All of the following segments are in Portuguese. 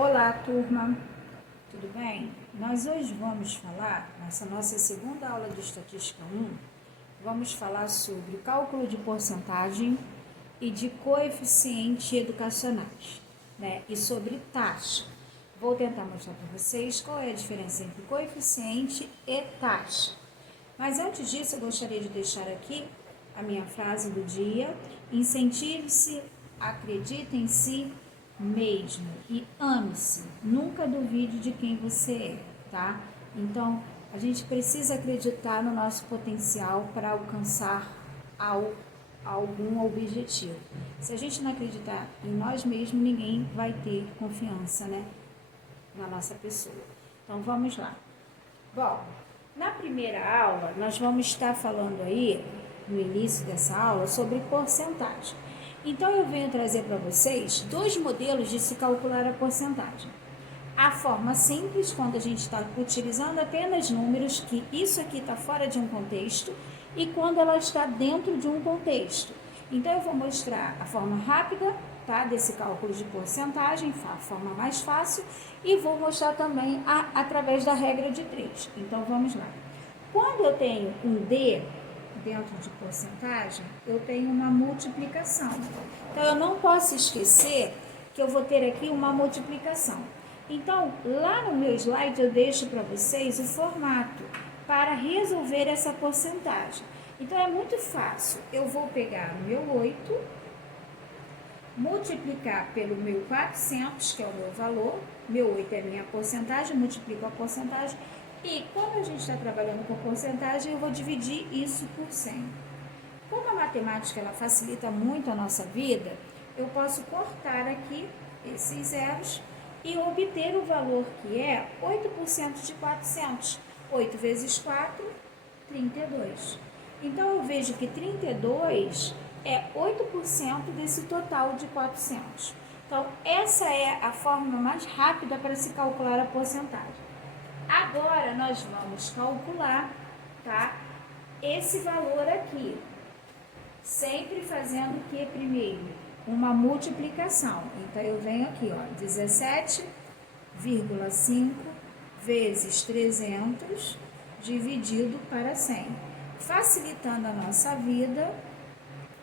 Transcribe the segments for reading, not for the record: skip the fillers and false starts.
Olá, turma, tudo bem? Nós hoje vamos falar, nessa nossa segunda aula de Estatística 1, vamos falar sobre cálculo de porcentagem e de coeficiente educacionais, né? E sobre taxa. Vou tentar mostrar para vocês qual é a diferença entre coeficiente e taxa. Mas antes disso, eu gostaria de deixar aqui a minha frase do dia: incentive-se, acredite em si mesmo e ame-se, nunca duvide de quem você é, tá? Então, a gente precisa acreditar no nosso potencial para alcançar algum objetivo. Se a gente não acreditar em nós mesmos, ninguém vai ter confiança, né, na nossa pessoa. Então, vamos lá. Bom, na primeira aula, nós vamos estar falando aí, no início dessa aula, sobre porcentagem. Então, eu venho trazer para vocês dois modelos de se calcular a porcentagem. A forma simples, quando a gente está utilizando apenas números, que isso aqui está fora de um contexto, e quando ela está dentro de um contexto. Então, eu vou mostrar a forma rápida, tá, desse cálculo de porcentagem, a forma mais fácil, e vou mostrar também através da regra de 3. Então, vamos lá. Quando eu tenho um D dentro de porcentagem, eu tenho uma multiplicação. Então, eu não posso esquecer que eu vou ter aqui uma multiplicação. Então, lá no meu slide, eu deixo para vocês o formato para resolver essa porcentagem. Então, é muito fácil. Eu vou pegar o meu 8, multiplicar pelo meu 400, que é o meu valor. Meu 8 é a minha porcentagem, multiplico a porcentagem. E quando a gente está trabalhando com porcentagem, eu vou dividir isso por 100. Como a matemática ela facilita muito a nossa vida, eu posso cortar aqui esses zeros e obter o valor que é 8% de 400. 8 vezes 4, 32. Então, eu vejo que 32 é 8% desse total de 400. Então, essa é a forma mais rápida para se calcular a porcentagem. Agora, nós vamos calcular, tá, esse valor aqui, sempre fazendo o que primeiro? Uma multiplicação. Então, eu venho aqui, ó, 17,5 vezes 300 dividido para 100. Facilitando a nossa vida,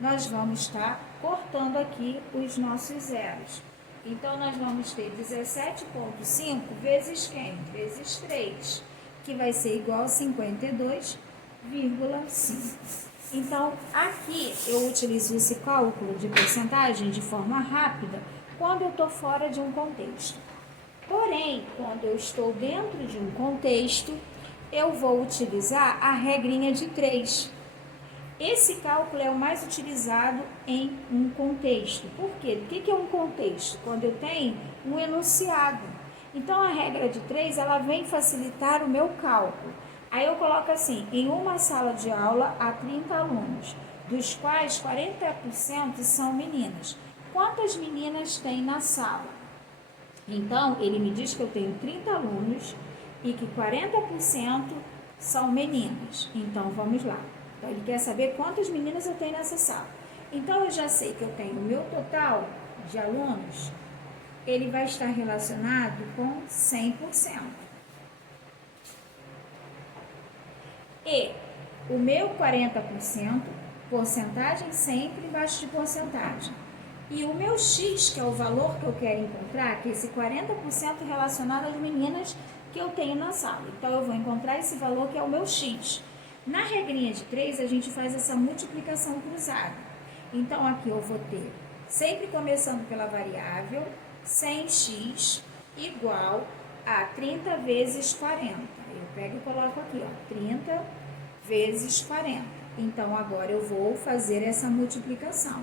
nós vamos estar cortando aqui os nossos zeros. Então, nós vamos ter 17,5 vezes quem? Vezes 3, que vai ser igual a 52,5. Então, aqui eu utilizo esse cálculo de porcentagem de forma rápida quando eu estou fora de um contexto. Porém, quando eu estou dentro de um contexto, eu vou utilizar a regrinha de 3. Esse cálculo é o mais utilizado em um contexto. Por quê? O que é um contexto? Quando eu tenho um enunciado. Então, a regra de 3, ela vem facilitar o meu cálculo. Aí eu coloco assim, em uma sala de aula há 30 alunos, dos quais 40% são meninas. Quantas meninas tem na sala? Então, ele me diz que eu tenho 30 alunos e que 40% são meninas. Então, vamos lá. Então, ele quer saber quantas meninas eu tenho nessa sala. Então, eu já sei que eu tenho o meu total de alunos, ele vai estar relacionado com 100%. E o meu 40%, porcentagem sempre embaixo de porcentagem. E o meu X, que é o valor que eu quero encontrar, que é esse 40% relacionado às meninas que eu tenho na sala. Então, eu vou encontrar esse valor que é o meu X. Na regrinha de 3, a gente faz essa multiplicação cruzada. Então, aqui eu vou ter, sempre começando pela variável, 100x igual a 30 vezes 40. Eu pego e coloco aqui, ó, 30 vezes 40. Então, agora eu vou fazer essa multiplicação.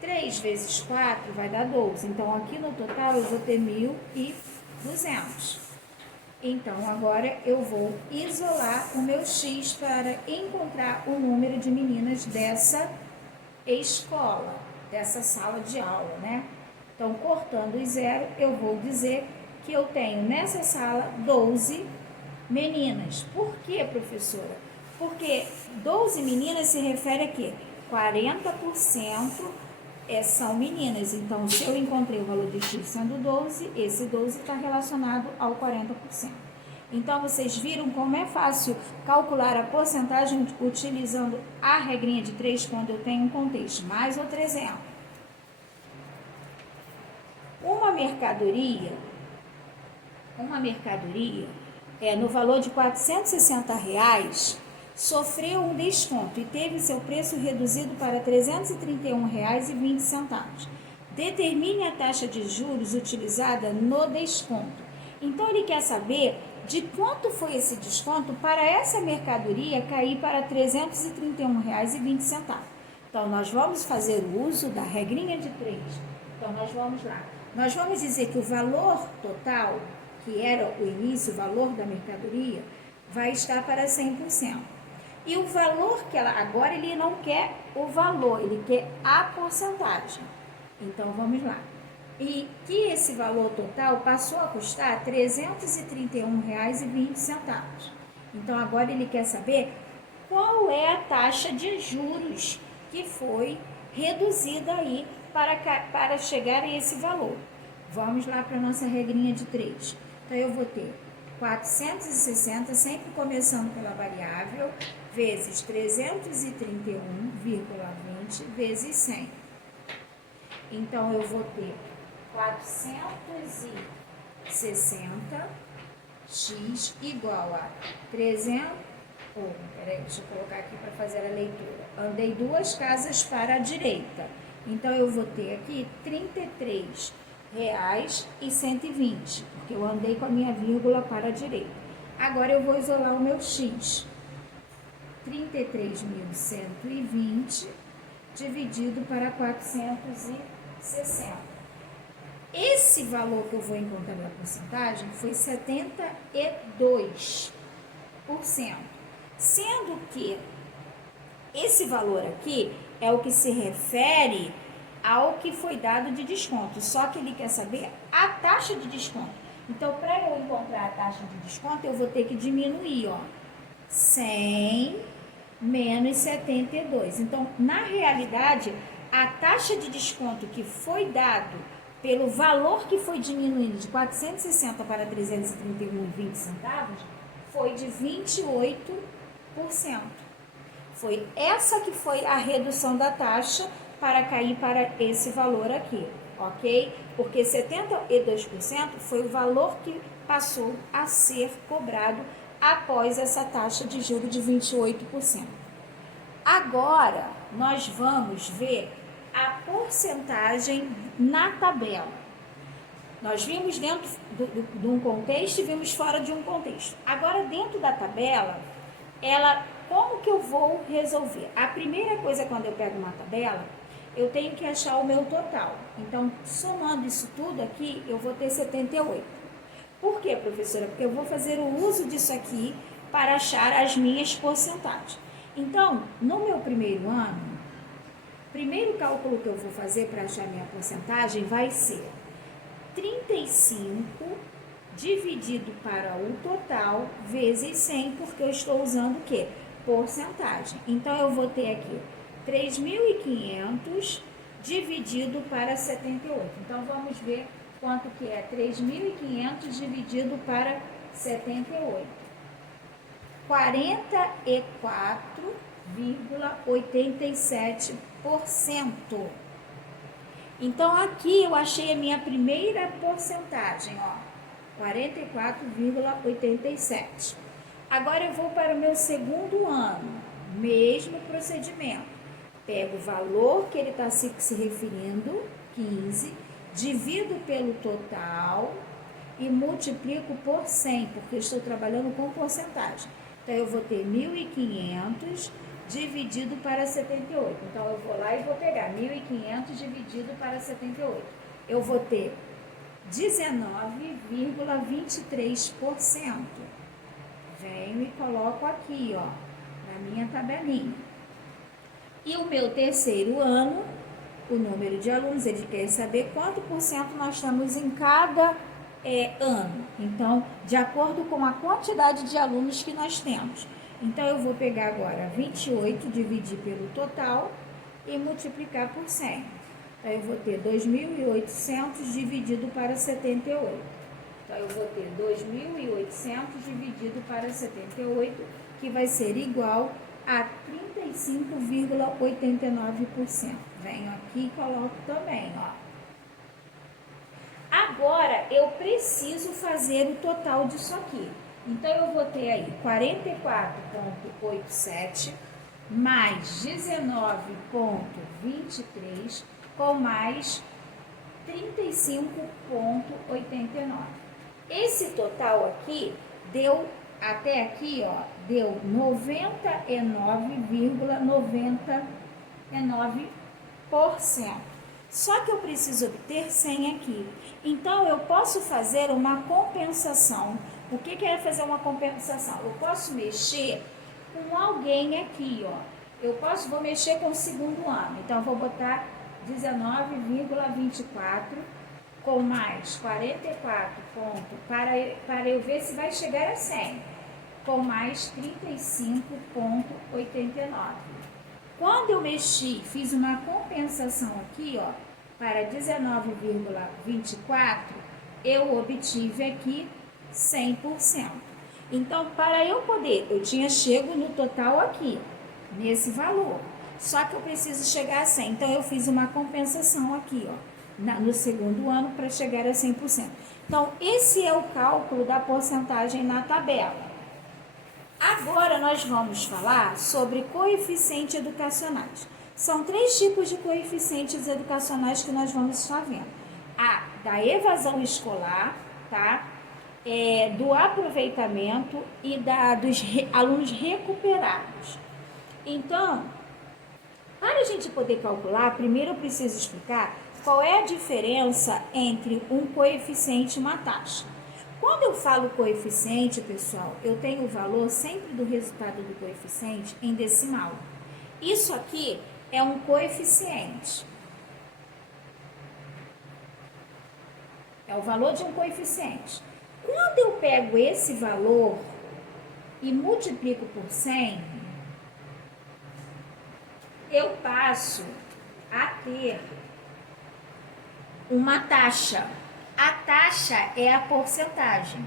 3 vezes 4 vai dar 12. Então, aqui no total eu vou ter 1.200. Então, agora eu vou isolar o meu X para encontrar o número de meninas dessa escola, dessa sala de aula, né? Então, cortando os zero, eu vou dizer que eu tenho nessa sala 12 meninas. Por quê, professora? Porque 12 meninas se refere a quê? 40% são meninas. Então, se eu encontrei o valor de X sendo 12, esse 12 está relacionado ao 40%. Então, vocês viram como é fácil calcular a porcentagem utilizando a regrinha de 3 quando eu tenho um contexto. Mais outro exemplo. Uma mercadoria no valor de R$460 sofreu um desconto e teve seu preço reduzido para R$331,20. Determine a taxa de juros utilizada no desconto. Então, ele quer saber de quanto foi esse desconto para essa mercadoria cair para R$331,20. Então, nós vamos fazer o uso da regrinha de 3. Então, nós vamos lá. Nós vamos dizer que o valor total, que era o início, o valor da mercadoria, vai estar para 100%. E o valor que ela... Agora, ele não quer o valor, ele quer a porcentagem. Então, vamos lá. E que esse valor total passou a custar R$331,20. Então, agora ele quer saber qual é a taxa de juros que foi reduzida aí para chegar a esse valor. Vamos lá para a nossa regrinha de 3. Então, eu vou ter 460, sempre começando pela variável, vezes 331,20 vezes 100. Então, eu vou ter 460x igual a 300... peraí, deixa eu colocar aqui para fazer a leitura. Andei 2 casas para a direita. Então, eu vou ter aqui R$33,120, porque eu andei com a minha vírgula para a direita. Agora, eu vou isolar o meu x. 33.120 dividido para 460. Esse valor que eu vou encontrar na porcentagem foi 72%. Sendo que esse valor aqui é o que se refere ao que foi dado de desconto, só que ele quer saber a taxa de desconto. Então, para eu encontrar a taxa de desconto, eu vou ter que diminuir, ó, 100 menos 72. Então, na realidade, a taxa de desconto que foi dado pelo valor que foi diminuindo de 460 para 331,20 centavos foi de 28%. Foi essa que foi a redução da taxa para cair para esse valor aqui, ok? Porque 72% foi o valor que passou a ser cobrado após essa taxa de juros de 28%. Agora, nós vamos ver a porcentagem na tabela. Nós vimos dentro de um contexto e vimos fora de um contexto. Agora, dentro da tabela, como que eu vou resolver? A primeira coisa, quando eu pego uma tabela, eu tenho que achar o meu total. Então, somando isso tudo aqui, eu vou ter 78. Por quê, professora? Porque eu vou fazer o uso disso aqui para achar as minhas porcentagens. Então, no meu primeiro ano, o primeiro cálculo que eu vou fazer para achar minha porcentagem vai ser 35 dividido para o total vezes 100, porque eu estou usando o quê? Porcentagem. Então, eu vou ter aqui 3.500 dividido para 78. Então, vamos ver quanto que é 3.500 dividido para 78. 44,87%. Então, aqui eu achei a minha primeira porcentagem, ó, 44,87%. Agora, eu vou para o meu segundo ano, mesmo procedimento. Pego o valor que ele está se referindo, 15, divido pelo total e multiplico por 100, porque eu estou trabalhando com porcentagem. Então, eu vou ter 1.500 dividido para 78. Então, eu vou lá e vou pegar 1.500 dividido para 78. Eu vou ter 19,23%. Venho e coloco aqui, ó, na minha tabelinha. E o meu terceiro ano, o número de alunos, ele quer saber quanto por cento nós temos em cada ano. Então, de acordo com a quantidade de alunos que nós temos. Então, eu vou pegar agora 28, dividir pelo total e multiplicar por 100. Então, eu vou ter 2.800 dividido para 78. Então, eu vou ter 2.800 dividido para 78, que vai ser igual a 35,89%. Venho aqui e coloco também, ó. Agora, eu preciso fazer o total disso aqui. Então, eu vou ter aí 44,87 mais 19,23 com mais 35,89. Esse total aqui deu, até aqui, ó, deu 99,99%. Só que eu preciso obter 100 aqui. Então, eu posso fazer uma compensação. O que é fazer uma compensação? Eu posso mexer com alguém aqui, ó. Vou mexer com o segundo ano. Então, eu vou botar 19,24 com mais 44 pontos para eu ver se vai chegar a 100. Com mais 35,89. Quando eu mexi, fiz uma compensação aqui, ó, para 19,24, eu obtive aqui 100%. Então, para eu poder, eu tinha chego no total aqui, nesse valor. Só que eu preciso chegar a 100. Então, eu fiz uma compensação aqui, ó, no segundo ano para chegar a 100%. Então, esse é o cálculo da porcentagem na tabela. Agora nós vamos falar sobre coeficientes educacionais. São 3 tipos de coeficientes educacionais que nós vamos estar vendo. A da evasão escolar, tá? Do aproveitamento e dos alunos recuperados. Então, para a gente poder calcular, primeiro eu preciso explicar qual é a diferença entre um coeficiente e uma taxa. Quando eu falo coeficiente, pessoal, eu tenho o valor sempre do resultado do coeficiente em decimal. Isso aqui é um coeficiente. É o valor de um coeficiente. Quando eu pego esse valor e multiplico por 100, eu passo a ter uma taxa. A taxa é a porcentagem.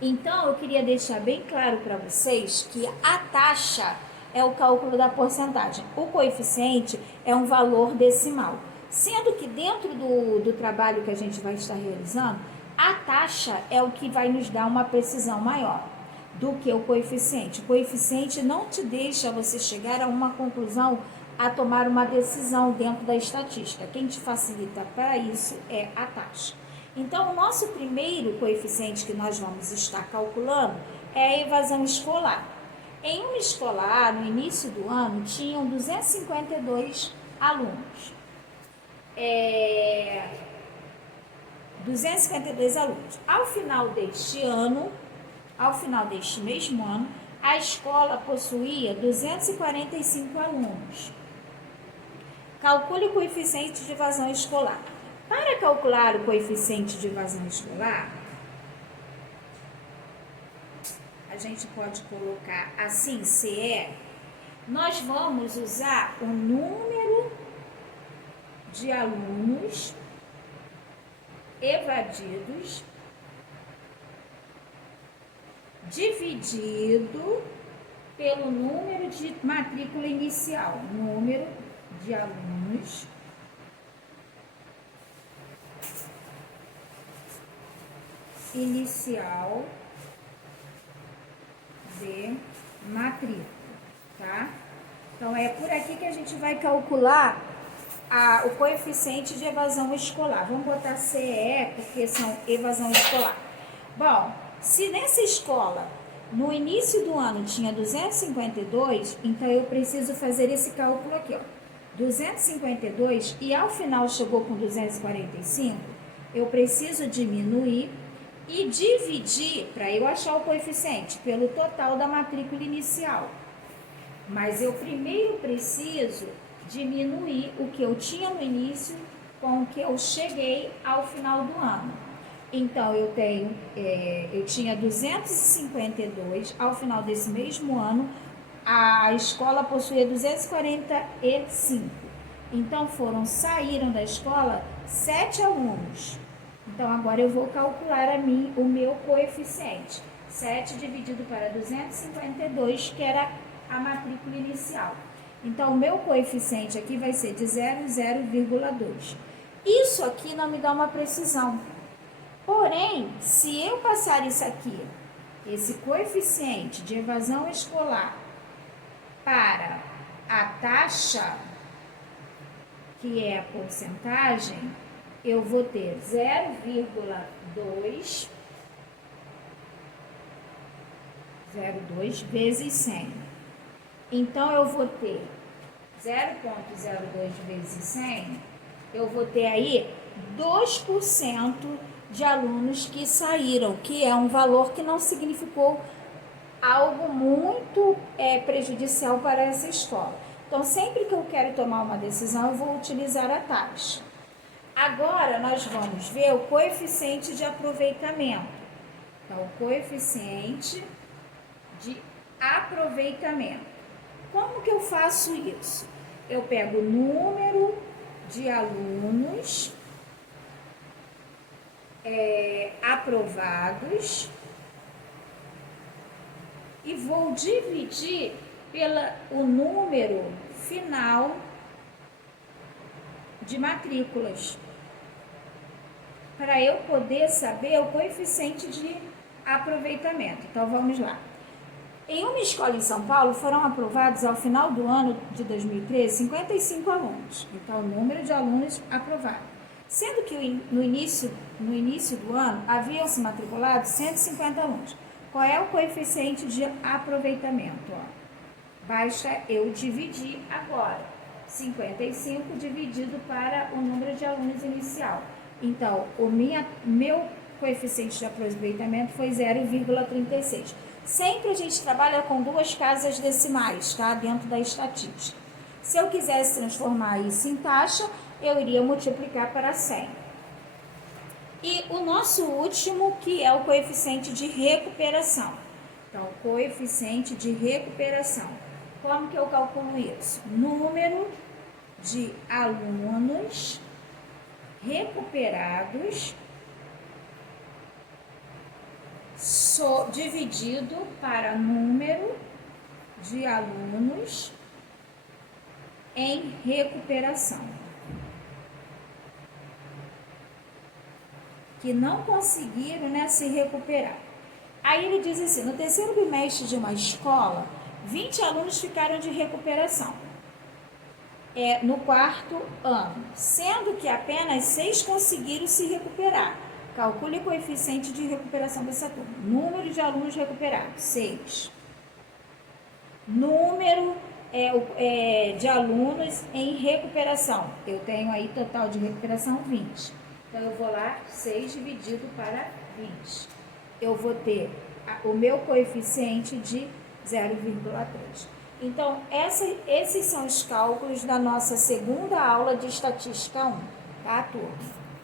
Então, eu queria deixar bem claro para vocês que a taxa é o cálculo da porcentagem. O coeficiente é um valor decimal. Sendo que dentro do trabalho que a gente vai estar realizando, a taxa é o que vai nos dar uma precisão maior do que o coeficiente. O coeficiente não te deixa você chegar a uma conclusão, a tomar uma decisão dentro da estatística. Quem te facilita para isso é a taxa. Então, o nosso primeiro coeficiente que nós vamos estar calculando é a evasão escolar. Em uma escolar, no início do ano, tinham 252 alunos. 252 alunos. Ao final deste mesmo ano, a escola possuía 245 alunos. Calcule o coeficiente de evasão escolar. Para calcular o coeficiente de evasão escolar, a gente pode colocar assim, CE, nós vamos usar o número de alunos evadidos dividido pelo número de matrícula inicial, número de alunos inicial de matrícula, tá? Então, é por aqui que a gente vai calcular o coeficiente de evasão escolar. Vamos botar CE, porque são evasão escolar. Bom, se nessa escola, no início do ano, tinha 252, então eu preciso fazer esse cálculo aqui, ó. 252 e ao final chegou com 245, eu preciso diminuir e dividir, para eu achar o coeficiente, pelo total da matrícula inicial. Mas eu primeiro preciso diminuir o que eu tinha no início com o que eu cheguei ao final do ano. Então, eu tinha 252, ao final desse mesmo ano, a escola possuía 245. Então, saíram da escola 7 alunos. Então, agora eu vou calcular o meu coeficiente. 7 dividido para 252, que era a matrícula inicial. Então, o meu coeficiente aqui vai ser de 0,2. Isso aqui não me dá uma precisão. Porém, se eu passar isso aqui, esse coeficiente de evasão escolar, para a taxa, que é a porcentagem, eu vou ter 0,2 vezes 100. Então, eu vou ter 0,02 vezes 100, eu vou ter aí 2% de alunos que saíram, que é um valor que não significou algo muito prejudicial para essa escola. Então, sempre que eu quero tomar uma decisão, eu vou utilizar a taxa. Agora, nós vamos ver o coeficiente de aproveitamento. Então, o coeficiente de aproveitamento. Como que eu faço isso? Eu pego o número de alunos aprovados e vou dividir pelo número final de matrículas, para eu poder saber o coeficiente de aproveitamento. Então, vamos lá. Em uma escola em São Paulo, foram aprovados ao final do ano de 2013, 55 alunos. Então, o número de alunos aprovados. Sendo que no início do ano, haviam se matriculado 150 alunos. Qual é o coeficiente de aproveitamento? Basta eu dividir agora. 55 dividido para o número de alunos inicial. Então, meu coeficiente de aproveitamento foi 0,36. Sempre a gente trabalha com 2 casas decimais, tá? Dentro da estatística. Se eu quisesse transformar isso em taxa, eu iria multiplicar para 100. E o nosso último, que é o coeficiente de recuperação. Então, coeficiente de recuperação. Como que eu calculo isso? Número de alunos recuperados dividido para número de alunos em recuperação, que não conseguiram, se recuperar. Aí ele diz assim, no terceiro bimestre de uma escola, 20 alunos ficaram de recuperação no quarto ano, sendo que apenas 6 conseguiram se recuperar. Calcule o coeficiente de recuperação dessa turma. Número de alunos recuperados, 6. Número de alunos em recuperação. Eu tenho aí total de recuperação 20. Então, eu vou lá, 6 dividido para 20. Eu vou ter o meu coeficiente de 0,3. Então, esses são os cálculos da nossa segunda aula de Estatística 1, tá, turma?